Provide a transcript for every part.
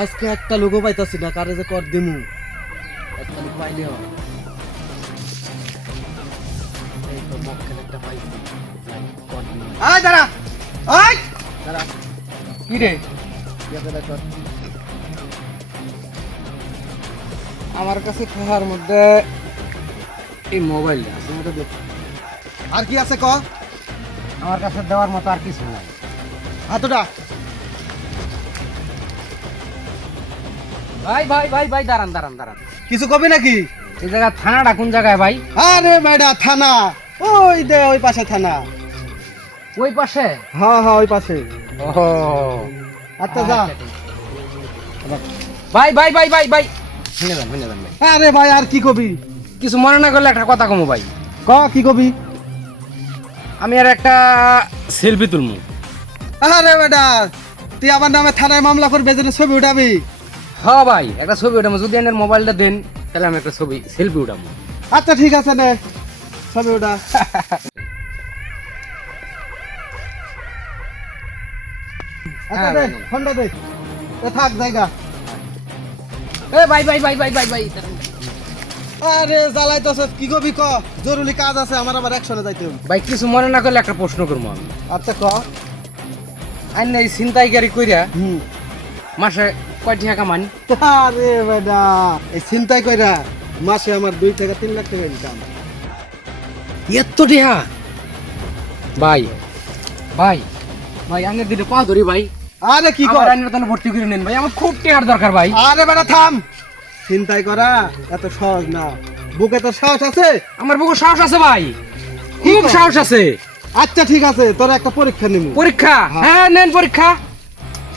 আজকে একটা লোকও পাইতাছি না কারে যে কর দিমু? একটা লোক পাইলে। আয় দাঁড়া আয় দাঁড়া, কি রে? আমার কাছে খাওয়ার মধ্যে এই মোবাইলটা আছে দেখ। আর কি আছে ক? আমার কাছে দেওয়ার মতো আর কিছু নাই। হাতটা। ভাই ভাই ভাই ভাই দাঁড়ান দাঁড়ান দাঁড়ান। কিছু কবি নাকি? এই জায়গা থানাটা কোন জায়গায় ভাই? আরে বেডা থানা। ওই দে ওই পাশে থানা। ওই পাশে? হ্যাঁ হ্যাঁ ওই পাশে। ও আচ্ছা যা। ভাই ভাই ভাই ভাই ভাই। শুনে যান শুনে যান ভাই। আরে ভাই আর কি কবি? কিছু মনে না করলে একটা কথা কমো ভাই। ক কি কবি? আমি আর একটা সেলফি তুলমু। আরে বেটা তুই আমার নামে থানায় মামলা করবে যেন ছবি উঠাবি? হ্যাঁ ভাই একটা ছবি উঠাবো যদি এনের মোবাইলটা দেন তাহলে আমি একটা ছবি সেলফি উঠাবো আচ্ছা ঠিক আছে নে। ছবি উঠা। আচ্ছা হ্যাঁ, দে। ফোনটা দে। এ থাক জায়গা। এ ভাই ভাই ভাই ভাই ভাই ভাই। আরে জ্বালাই তো কি কবি ক? জরুরি কাজ আছে আমার আবার একশনে যাইতে হবে। ভাই কিছু মনে না করলে একটা প্রশ্ন করব আমি। আচ্ছা ক? আইন এই ছিনতাইকারী কইরা হুম। মাসে কয়টি টাকা মান আরে বেটা এই চিন্তাই কইরা মাসে আমার দুই থেকে তিন লাখ টাকা ইনকাম। এত টিহা ভাই ভাই ভাই দিকে পা ধরি ভাই। আরে কি কর? তাহলে ভর্তি করে নেন ভাই। আমার খুব টিহার দরকার ভাই। আরে বেটা থাম। চিন্তাই করা এত সহজ না। বুকে তো সাহস আছে? আমার বুকে সাহস আছে ভাই। খুব সাহস আছে। আচ্ছা ঠিক আছে তোর একটা পরীক্ষা নিব পরীক্ষা? হ্যাঁ। হ্যাঁ নেন পরীক্ষা।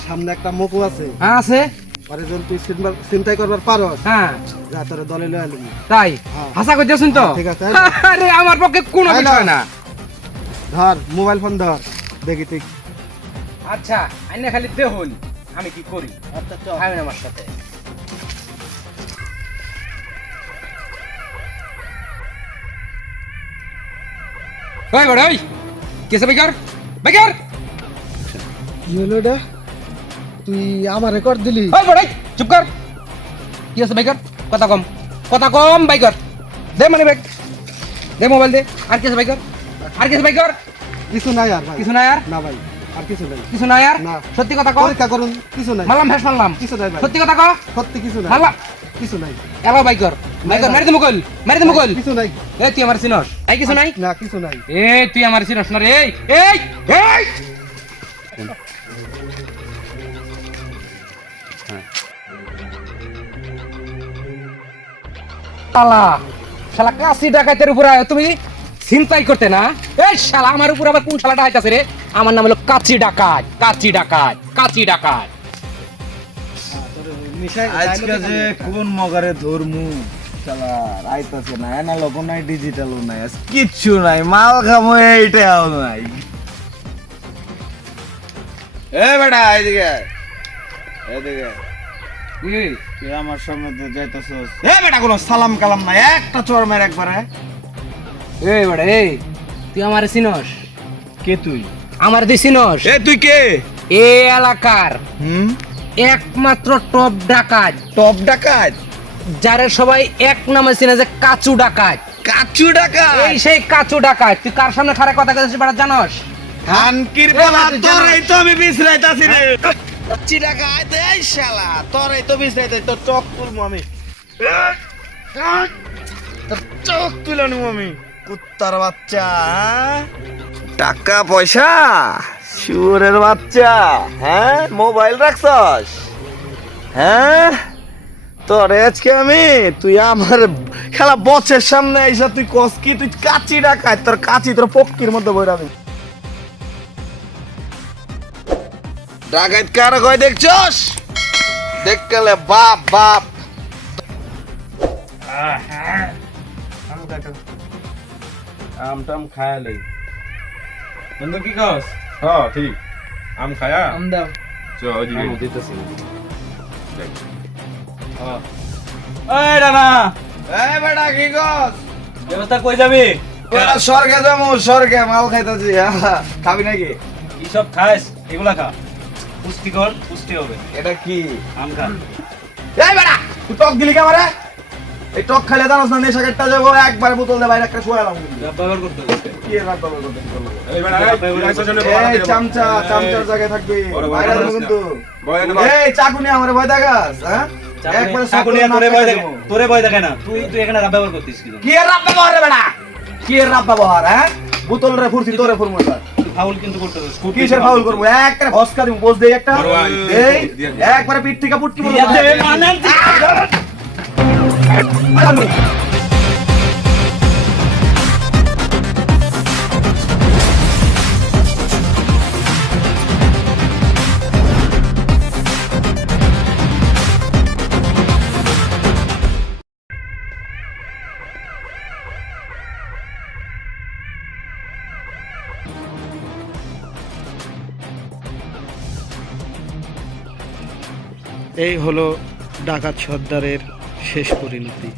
সামনে একটা মকু আছে। হ্যাঁ আছে। পরে যখন তুই চিনবার- চিন্তাই করবার পারস হ্যাঁ। যা তোর দলে লয়ে তাই? হ্যাঁ। হাসা করতেছেন তো? ঠিক আছে। আরে আমার পক্ষে কোনো তাই না? বিষয় না। ধর মোবাইল ফোন ধর দেখি তুই। আচ্ছা আইনে খালি দেহন আমি কি করি। আচ্ছা চল আইন আমার সাথে। ওই বড় ওই। কেসে বেকার? বেকার? কি হলো এটা? তুই আমার রেকর্ড দিলি। ওই বড় ওই, চুপ কর। কি আছে বেকার কথা কম। কথা কম বাইকার। দে মানে ব্যাগ দে মোবাইল দে। আর কেসে বাইকার? আর কেসে বাইকার? কিছু নাই আর কিছু নাই আর? না ভাই আর কিছু নাই। কিছু নাই আর। সত্যি কথা কম পরীক্ষা করুন কিছু নাই। মারলাম ভেস মারলাম। কিছু নাই ভাই। সত্যি কথা কম সত্যি কিছু নাই। মারলাম। কিছু নাই। এলো বাইকর। বাইকর মেরে দে মুকুল। মেরে দে মুকুল। কিছু নাই। এই তুই আমার চিনস। এই কিছু নাই? না কিছু নাই। এই তুই আমার চিনস না রে। এই এই এই। শালা শালা কাশি ডাকাতের উপর তুমি চিন্তাই করতে না? এই শালা, আমার উপর আবার কোন শালাটা আইতাছে রে? আমার নাম হলো কাচি ডাকাত কাচি ডাকাত কাচি ডাকাত। আজকে যে কোন মগারে ধরমু চালার নাই কিচ্ছু নাই, মাল খামো, এইটাও নাই। এ বেটা আমার সামনে যাইতাছস। এ বেটা কোনো সালাম কালাম নাই একটা চর মের একবারে। এই বড় এই তুই আমার চিনস? কে তুই? আমার দি চিনস? এ তুই কে? এই এলাকার হুম? একমাত্র টপ ডাকাত। টপ ডাকাত? যারা সবাই এক নামে চিনে যে কাচু ডাকাত। কাচু ডাকাত? এই সেই কাচু ডাকাত। তুই কার সামনে খারাপ কথা কথা বেড়া জানস? হানকির এ বলা তুই তোর এই তো আমি বিশ্রাইতাছি রে। তো আমি। কুত্তার বাচ্চা হ্যাঁ? টাকা, পয়সা? শুয়োরের বাচ্চা হ্যাঁ? মোবাইল রাখছস? হ্যাঁ? তোর আজকে আমি, তুই আমার খেলা বছের সামনে আইসা, তুই কস কি? তুই কাচি ডাকায় তোর কাচি, তোর পক্কির মধ্যে বইরাবি ডাকাত কার কয় দেখছস? দেখ গেলে বাপ। বাপ আম টাম খায়া লই। বন্ধু কি কস? হ ঠিক। আম খায়া? আম দাও। চ ওদিকে আম দিতেছি। এই রানা। এই বেটা কি কস? ব্যবস্থা কই যাবি? স্বর্গে যাব স্বর্গে। মাল খাইতাছি খাবি নাকি? কি সব খাস? এগুলা খা। পুষ্টিকর পুষ্টি হবে। এটা কি? আম খান এই তুই টক দিলি কে আমারে এই টক খাইলে জানোস না নেশা কেটটা যাব একবার বোতল দে বাইরে একটা ডাব ব্যবহার করতে কি এর রাত বাবা করতে এই বেটা এই, তুই আইসা জন্য বড় এই হাতে দেবো। চামচা চামচার জায়গায় থাকবি। বড় বড় বাইরে বড় কিন্তু। বয় এনে বয়। এই চাকু নিয়ে আমারে ভয় দেখাস হ্যাঁ? একবারে চাকু নিয়ে তোরে ভয় দেখে তোরে ভয় দেখে না। তুই তুই এখানে ডাব ব্যবহার করতিস কি রাত ব্যবহার রে বেটা কি এর রাত ব্যবহার হ্যাঁ? বোতল রে ফুরছি তোরে ফুরমু ফাউল কিন্তু করতে কিসের ফাউল করব? একটা ভস্কা দিব বোঝ দেই একটা। এই একবারে পিঠ থেকে পুটকি বলব এই হলো ডাকাত সর্দারের শেষ পরিণতি।